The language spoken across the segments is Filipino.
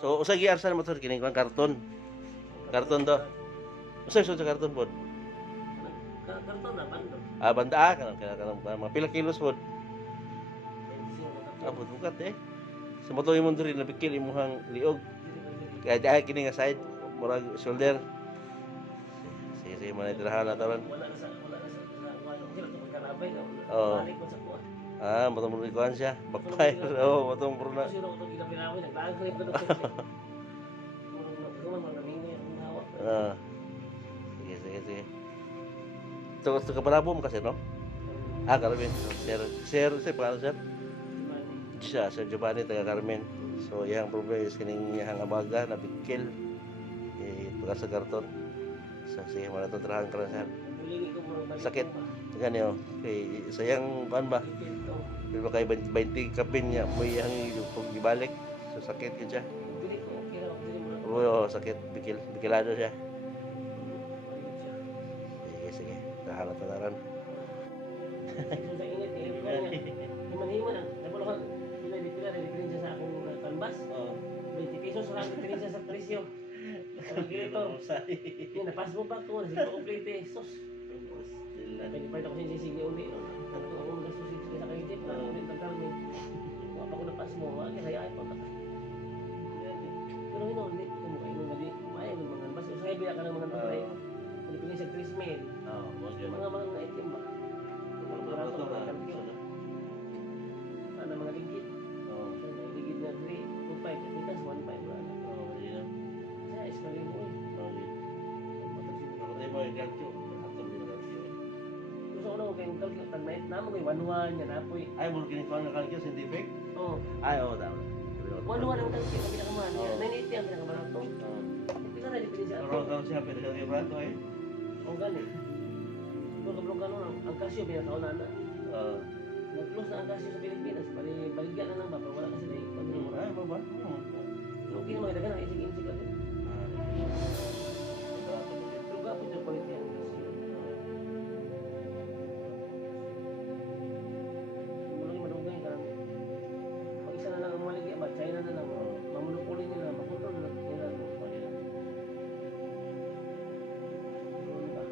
So usa gi arsa motor kini kan karton. Karton to. Usa sa karton pod. Karton na bando. Ah banda kanang mga pila kilos pod. Abot bukat eh. Sa motor imong diri nabikil imong liog. Kaya dahil kini nga side murag shoulder. Sige man tirahan na taron. Wala na sa ano. Sila to magkanabay na. Oo. Balik ko sa kuha. Ah, matong murag kuan siya. Backfire. Oh, matong murag Kasi ro to gilapin naglaan ko ko to. Kuman man kami nga ang hawak. Ah. Sige. Ito kabalabo mo kasi, no? Ah, Carmen. Sir, pangalan sir? Siya, Sir Giovanni, taga Carmen. So, iyang problema is kining iyang abaga, nabikil. Pagka sa karton. So, sige, wala ito tirahan ka na sir. Bulingi ko murag balik. Sakit. Gani, oh. Okay, sayang, kuan ba? Pero kay 20 kapin niya, mo iyang ibalik. So, sakit ka siya. Dili ko okay ra dili mo. Oo, sakit. Bikilado siya. Sige. Tahan na tanaran. Sa init eh. Himan-himan ang. Nabuluhan. Pila na diferensya sa akong canvas. Oo. 20 pesos lang ang diferensya sa presyo. Ang creator. Yan, napas mo pa ko. Sige ko complete. Sos. Pwede ako sinisig ni uli. Ako nagsusit sa kalitip. Ulit ang karmin. Wapa ko napas mo. Wala kaya ay pa. Pero hindi ko mo kayo ngali. Maya ng mga canvas. Usay biya ka ng mga canvas. Pilipino sa 3,000. Mga item ba? Ano mga ligid? Mga ligid na 3, 2.5, pitas 1.5 ba na? Sa iskali mo eh. Gusto ko na ko kayong kalkyo, tag-night na mo kay 1-1 yan apoy. Ay, mo kinikuha ng kalkyo, scientific? Oo. Ay, oo, tama. 1-1 ang kalkyo, ang pinakaman. 980 ang pinakabarato. Pila na dipili sa Pero ato. daw siya, pwede kalkyo brato eh. O gani. Kung kablong ka nun, ang kasyo pinakauna na. Nag-close na ang kasyo sa Pilipinas. Baligyan na lang ba? Pero wala kasi na ikon. Ay, baba. Nung kinamay dagan, ang isig-insig ako. Pero gapon yung quality ang kasyo. Mulong madugay ka lang. Pag isa na lang ang maligya ba, China na lang. Mamonopoli nila, makontrol na nila. Doon ba?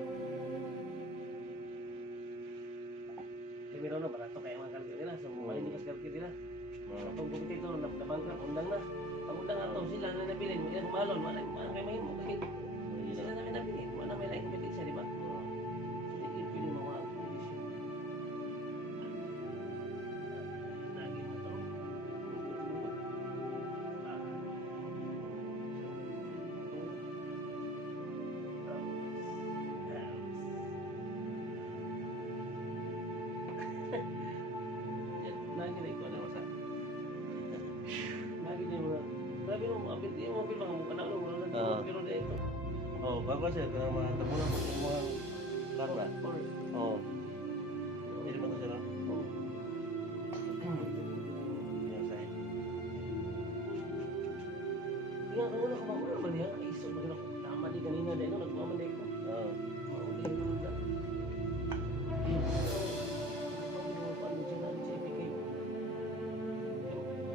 Kaya meron na, barato kaya mga kalkyo nila. So, malinigas kalkyo nila. Itong competitor, nabangkrap, undang na. Ang undang ato, sila na nabilin. Mga kumalon, mana kayo mahimo. Kahit sila na may nabilin. Mana may laing kompetensya, di ba? So, di pili mo mga competition. Lagi mo ito. Lagi na ikaw na masa. Lagi niya mga. Sabi mo, mabit yung mga film, mga mukha na ano, wala na. Pero na ito. Oh, bago siya, kaya mga tapunan mo yung mga karla. Oo. Hindi mo ito sila. Yung side. Kaya ako na kumamura man niya. Iso, bagay ako. Tama di kanina dahil no, nagkumaman dahil ko. Oo. Mauli yung lula.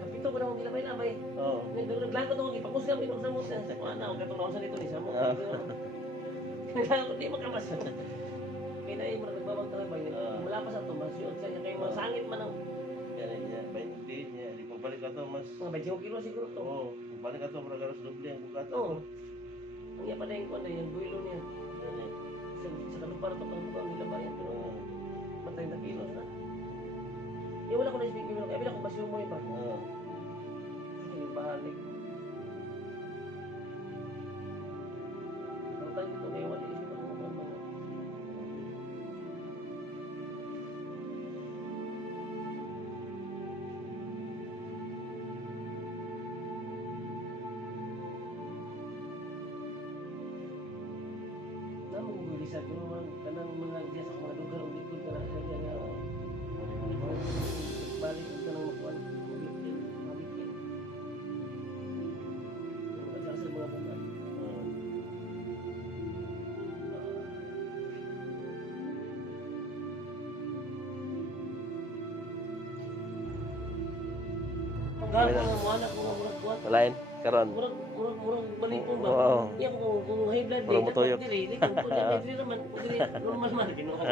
Kapito ko na akong gilabay na, bay. Oo. Naglang ko ito, ipapos kami kung samot. Ano, ang katong sa dito ni Samot. Naglang ko, di makamas. Kaya na yung mga nagbabang talaga, bay. Malapas ang tumas yun. Kaya mga sangit man ang Yan niya, 20 niya. Di pagbalik ka to, mas... mga 25 kilo siguro to. Oo. Pagbalik ka to, para garos doble ang bukat. Oo. Ang iya pa na yung kuwan na yung builo niya. Yan eh. Sa kalupar to kang bukang nilabayan. Pero Oo. matay na kilos na. Yung wala ko na isipin kaya bila ko basyo mo iba. Oo. Sige, pahalik. Ang tayo dito, kaya wala isip ako kung ano. Namang bisa ko kanang mga diya sa mga lugar ang likod ka na siya nga. Balik ka nang makuan. Mabitin. Sa mga bukan. Ang gano'n ang mga anak ko nga buwan. Lain. Karon. Murag balipon ba? Oo. Iya ko kung high blood Murag day, matuyok. dili, kung dili naman, dili normal man kinuha ko.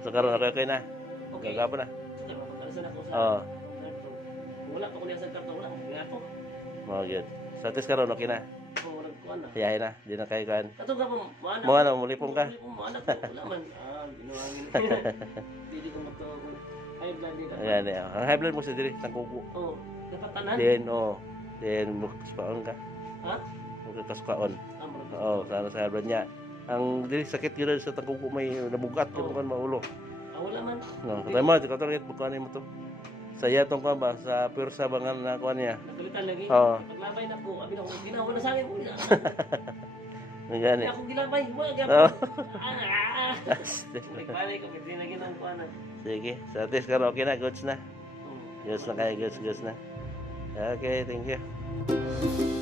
So karon okay na. Okay. Gagapa na. Sige, mapagkalasan ako sa Oo. wala pa ko niya sa karton, wala ko gato. Mo good. So at least karon okay na. Kung wala ko ana. Hiyahin na. Di na kayo kan. Ato ka po, maana. Mo ano, mulipong ka. Maana ko, wala man. Ginuwangin. Dili ko magto high blood day. Ayan eh. Ang high blood mo sa diri tangkuko. Oh, dapat tanan. Then mukaspaon ka. Ha? Mukaspaon. Amro. Oo, sana sa high blood niya. Ang diri sakit gyud sa tangkuko may nabugat yung kan maulo. Wala man. No, katay mo, ikaw target bukan mo to. Saya tong kuan ba sa pursa bangan na kuan niya. Nagalitan lagi. Oo. Paglabay na ko, abi na ko ginawa na sa akin ko. Ngani. Ako gilabay, wala Oo. gyapon. Nagpalay ko kay na ginang kuan. Sige, sa atis karon okay na, goods na. Goods na kayo, goods na. Okay, thank you.